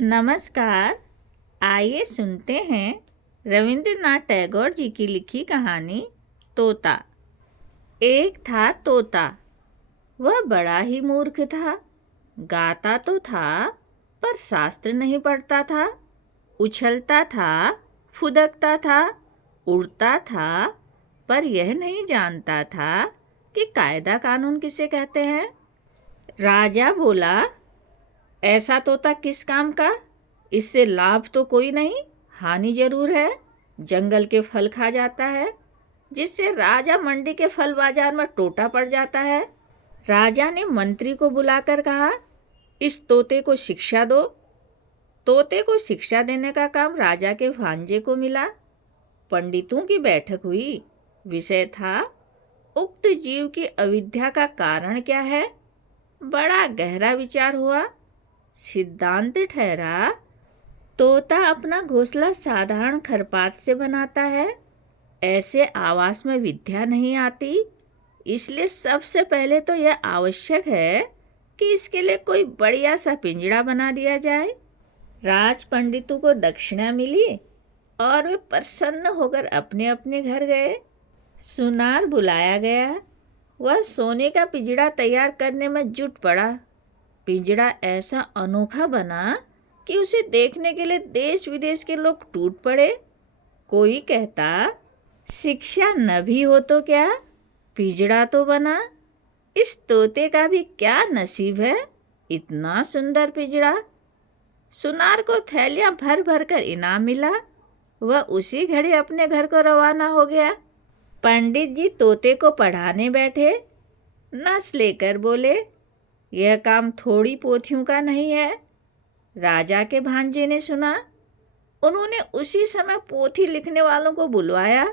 नमस्कार। आइए सुनते हैं रविंद्रनाथ टैगोर जी की लिखी कहानी तोता। एक था तोता। वह बड़ा ही मूर्ख था। गाता तो था पर शास्त्र नहीं पढ़ता था। उछलता था, फुदकता था, उड़ता था, पर यह नहीं जानता था कि कायदा कानून किसे कहते हैं। राजा बोला, ऐसा तोता किस काम का? इससे लाभ तो कोई नहीं, हानि जरूर है। जंगल के फल खा जाता है, जिससे राजा मंडी के फल बाजार में टोटा पड़ जाता है। राजा ने मंत्री को बुलाकर कहा, इस तोते को शिक्षा दो। तोते को शिक्षा देने का काम राजा के भांजे को मिला। पंडितों की बैठक हुई। विषय था, उक्त जीव की अविद्या का कारण क्या है। बड़ा गहरा विचार हुआ। सिद्धांत ठहरा, तोता अपना घोंसला साधारण खरपात से बनाता है। ऐसे आवास में विद्या नहीं आती। इसलिए सबसे पहले तो यह आवश्यक है कि इसके लिए कोई बढ़िया सा पिंजड़ा बना दिया जाए। राज पंडितों को दक्षिणा मिली और वे प्रसन्न होकर अपने अपने घर गए। सुनार बुलाया गया। वह सोने का पिंजड़ा तैयार करने में जुट पड़ा। पिंजड़ा ऐसा अनोखा बना कि उसे देखने के लिए देश विदेश के लोग टूट पड़े। कोई कहता, शिक्षा न भी हो तो क्या, पिंजड़ा तो बना। इस तोते का भी क्या नसीब है, इतना सुंदर पिंजड़ा। सुनार को थैलियां भर भर कर इनाम मिला। वह उसी घड़ी अपने घर को रवाना हो गया। पंडित जी तोते को पढ़ाने बैठे। नस लेकर बोले, यह काम थोड़ी पोथियों का नहीं है। राजा के भांजे ने सुना। उन्होंने उसी समय पोथी लिखने वालों को बुलवाया।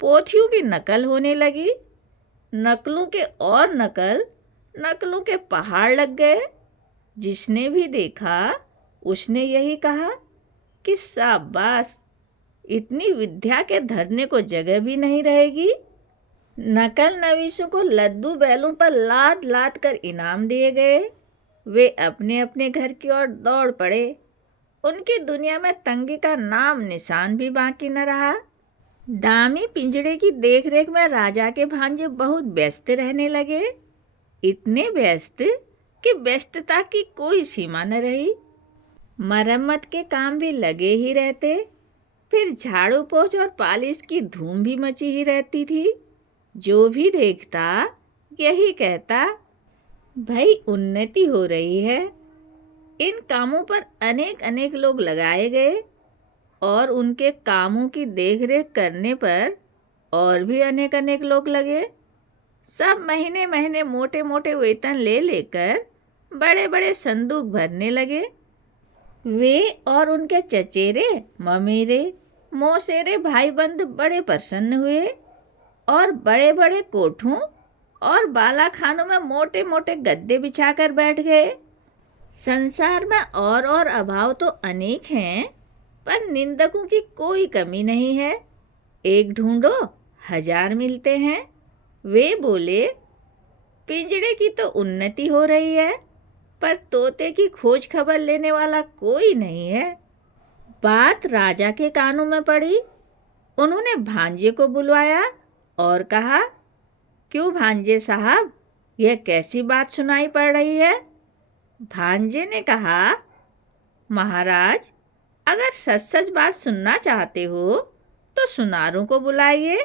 पोथियों की नकल होने लगी। नकलों के और नकल, नकलों के पहाड़ लग गए। जिसने भी देखा उसने यही कहा कि शाबाश, इतनी विद्या के धरने को जगह भी नहीं रहेगी। नकल नवीसों को लद्दू बैलों पर लाद लाद कर इनाम दिए गए। वे अपने अपने घर की ओर दौड़ पड़े। उनकी दुनिया में तंगी का नाम निशान भी बाकी न रहा। दामी पिंजड़े की देखरेख में राजा के भांजे बहुत व्यस्त रहने लगे। इतने व्यस्त कि व्यस्तता की कोई सीमा न रही। मरम्मत के काम भी लगे ही रहते। फिर झाड़ू पोंछ और पालिश की धूम भी मची ही रहती थी। जो भी देखता यही कहता, भाई उन्नति हो रही है। इन कामों पर अनेक अनेक लोग लगाए गए और उनके कामों की देखरेख करने पर और भी अनेक अनेक लोग लगे। सब महीने महीने मोटे मोटे वेतन ले लेकर बड़े बड़े संदूक भरने लगे। वे और उनके चचेरे, ममेरे, मौसेरे भाई बंद बड़े प्रसन्न हुए और बड़े बड़े कोठों और बालाखानों में मोटे मोटे गद्दे बिछाकर बैठ गए। संसार में और अभाव तो अनेक हैं, पर निंदकों की कोई कमी नहीं है। एक ढूंढो, हजार मिलते हैं। वे बोले, पिंजड़े की तो उन्नति हो रही है, पर तोते की खोज खबर लेने वाला कोई नहीं है। बात राजा के कानों में पड़ी। उन्होंने भांजे को बुलवाया और कहा, क्यों भांजे साहब, यह कैसी बात सुनाई पड़ रही है? भांजे ने कहा, महाराज, अगर सच सच बात सुनना चाहते हो तो सुनारों को बुलाइए,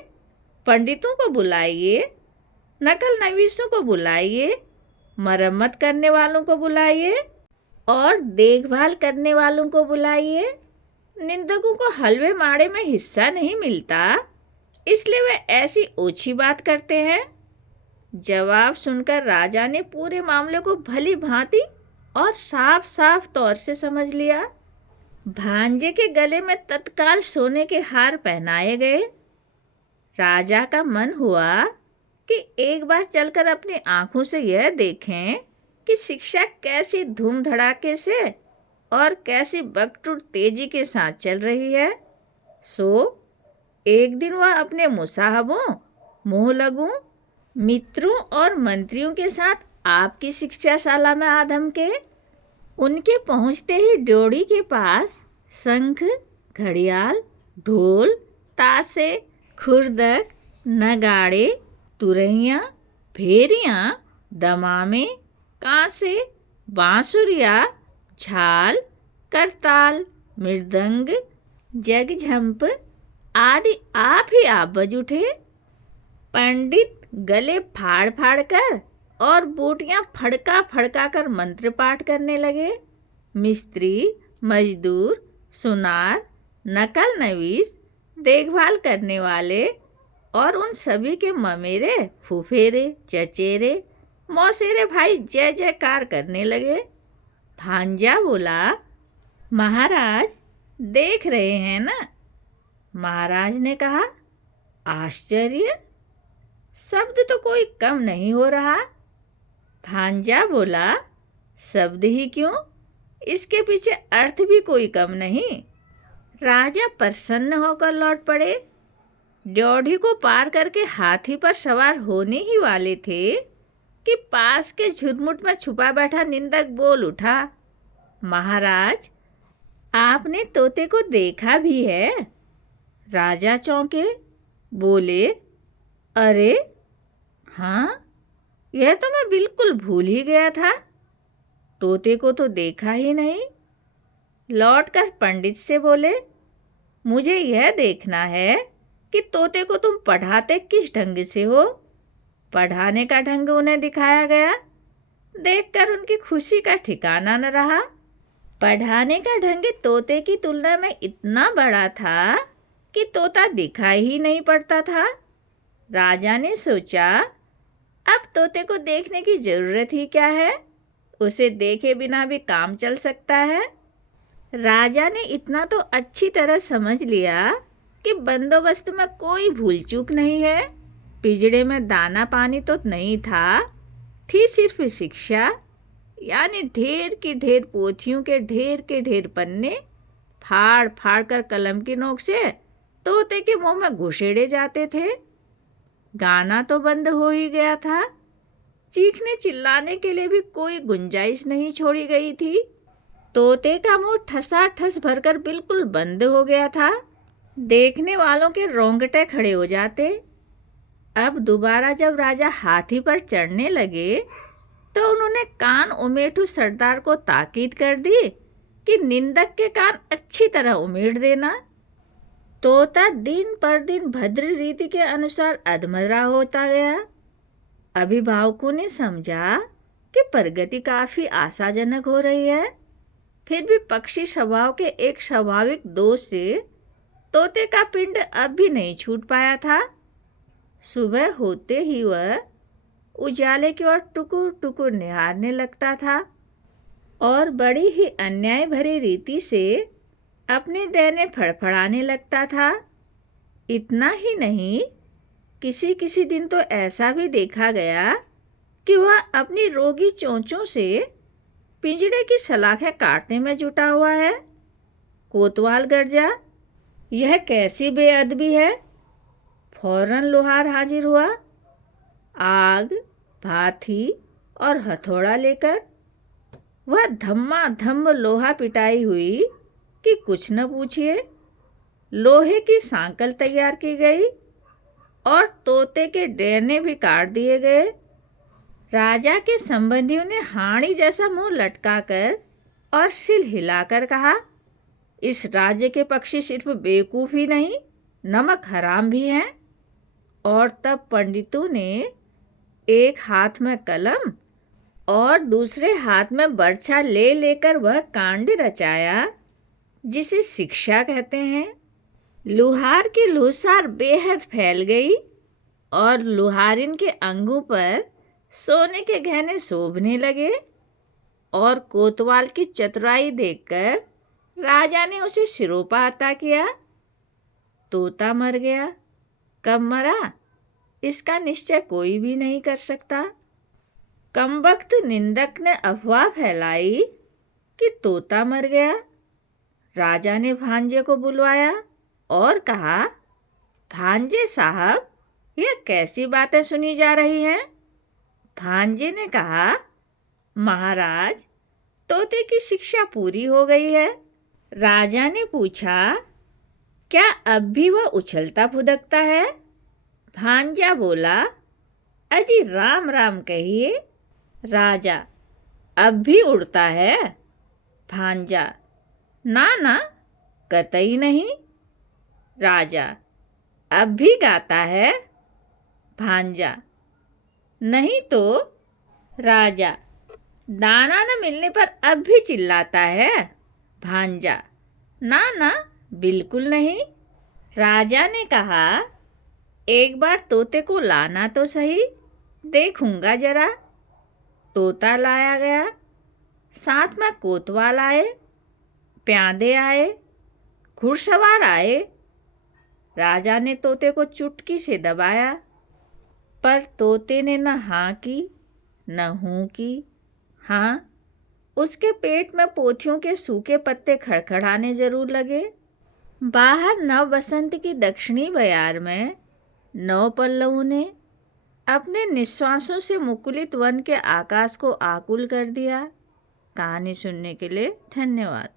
पंडितों को बुलाइए, नकल नवीसों को बुलाइए, मरम्मत करने वालों को बुलाइए और देखभाल करने वालों को बुलाइए। निंदकों को हलवे माड़े में हिस्सा नहीं मिलता, इसलिए वे ऐसी ओछी बात करते हैं। जवाब सुनकर राजा ने पूरे मामले को भली भांति और साफ साफ तौर से समझ लिया। भांजे के गले में तत्काल सोने के हार पहनाए गए। राजा का मन हुआ कि एक बार चलकर अपनी आंखों से यह देखें कि शिक्षा कैसी धूम धड़ाके से और कैसी बकटुर तेजी के साथ चल रही है। सो एक दिन वह अपने मुसाहबों, मोहलगों, मित्रों और मंत्रियों के साथ आपकी शिक्षाशाला में आ धमके। उनके पहुंचते ही ड्योढ़ी के पास शंख, घड़ियाल, ढोल, ताशे, खुरदक, नगाड़े, तुरहियां, भेरियां, दमामे, कांसे, बांसुरिया, झाल, करताल, मृदंग, जगझंप आदि आप ही आप बज उठे। पंडित गले फाड़ फाड़ कर और बूटियां फड़का फड़का कर मंत्र पाठ करने लगे। मिस्त्री, मजदूर, सुनार, नकल नवीस, देखभाल करने वाले और उन सभी के ममेरे, फुफेरे, चचेरे, मौसेरे भाई जय जयकार करने लगे। भांजा बोला, महाराज देख रहे हैं ना? महाराज ने कहा, आश्चर्य, शब्द तो कोई कम नहीं हो रहा। भांजा बोला, शब्द ही क्यों, इसके पीछे अर्थ भी कोई कम नहीं। राजा प्रसन्न होकर लौट पड़े। ड्योढ़ी को पार करके हाथी पर सवार होने ही वाले थे कि पास के झुरमुट में छुपा बैठा निंदक बोल उठा, महाराज आपने तोते को देखा भी है? राजा चौंके, बोले, अरे हाँ, यह तो मैं बिल्कुल भूल ही गया था, तोते को तो देखा ही नहीं। लौटकर पंडित से बोले, मुझे यह देखना है कि तोते को तुम पढ़ाते किस ढंग से हो। पढ़ाने का ढंग उन्हें दिखाया गया। देखकर उनकी खुशी का ठिकाना न रहा। पढ़ाने का ढंग तोते की तुलना में इतना बड़ा था कि तोता दिखाई ही नहीं पड़ता था। राजा ने सोचा, अब तोते को देखने की जरूरत ही क्या है, उसे देखे बिना भी काम चल सकता है। राजा ने इतना तो अच्छी तरह समझ लिया कि बंदोबस्त में कोई भूल चूक नहीं है। पिंजड़े में दाना पानी तो नहीं था, थी सिर्फ शिक्षा, यानी ढेर की ढेर पोथियों के ढेर पन्ने फाड़ फाड़ कर कलम की नोक से तोते के मुंह में घुसेड़े जाते थे। गाना तो बंद हो ही गया था, चीखने चिल्लाने के लिए भी कोई गुंजाइश नहीं छोड़ी गई थी। तोते का मुंह ठसाठस भरकर बिल्कुल बंद हो गया था। देखने वालों के रोंगटे खड़े हो जाते। अब दोबारा जब राजा हाथी पर चढ़ने लगे तो उन्होंने कान उमेटू सरदार को ताकीद कर दी कि निंदक के कान अच्छी तरह उमेट देना। तोता दिन पर दिन भद्र रीति के अनुसार अधमरा होता गया। अभिभावकों ने समझा कि प्रगति काफी आशाजनक हो रही है, फिर भी पक्षी स्वभाव के एक स्वाभाविक दोष से तोते का पिंड अब भी नहीं छूट पाया था। सुबह होते ही वह उजाले की ओर टुकुर टुकुर निहारने लगता था और बड़ी ही अन्याय भरी रीति से अपने डरने फड़फड़ाने लगता था। इतना ही नहीं, किसी किसी दिन तो ऐसा भी देखा गया कि वह अपनी रोगी चोंचों से पिंजड़े की सलाखें काटने में जुटा हुआ है। कोतवाल गरजा, यह कैसी बेअदबी है। फौरन लोहार हाजिर हुआ। आग, भाथी और हथौड़ा लेकर वह धम्माधम्म लोहा पिटाई हुई कि कुछ न पूछिए। लोहे की सांकल तैयार की गई और तोते के डरने भी काट दिए गए। राजा के संबंधियों ने हाड़ी जैसा मुंह लटकाकर और सिर हिलाकर कहा, इस राज्य के पक्षी सिर्फ बेवकूफ़ ही नहीं, नमक हराम भी हैं। और तब पंडितों ने एक हाथ में कलम और दूसरे हाथ में बर्छा ले लेकर वह कांड रचाया जिसे शिक्षा कहते हैं। लुहार की लुसार बेहद फैल गई और लुहारिन के अंगों पर सोने के गहने शोभने लगे और कोतवाल की चतुराई देखकर राजा ने उसे सिरोपा अता किया। तोता मर गया। कब मरा, इसका निश्चय कोई भी नहीं कर सकता। कमबख्त निंदक ने अफवाह फैलाई कि तोता मर गया। राजा ने भांजे को बुलवाया और कहा, भांजे साहब, यह कैसी बातें सुनी जा रही हैं? भांजे ने कहा, महाराज, तोते की शिक्षा पूरी हो गई है। राजा ने पूछा, क्या अब भी वह उछलता फुदकता है? भांजा बोला, अजी राम राम कहिए। राजा, अब भी उड़ता है? भांजा, ना ना, कतई नहीं। राजा, अब भी गाता है? भांजा, नहीं तो। राजा, दाना न मिलने पर अब भी चिल्लाता है? भांजा, ना ना, बिल्कुल नहीं। राजा ने कहा, एक बार तोते को लाना तो सही, देखूंगा जरा। तोता लाया गया, साथ में कोतवाल आए, प्यादे आए, घुड़सवार आए। राजा ने तोते को चुटकी से दबाया, पर तोते ने न हाँ की न हूँ की। हाँ, उसके पेट में पोथियों के सूखे पत्ते खड़खड़ाने जरूर लगे। बाहर नव बसंत की दक्षिणी बयार में नव पल्लवों ने अपने निश्वासों से मुकुलित वन के आकाश को आकुल कर दिया। कहानी सुनने के लिए धन्यवाद।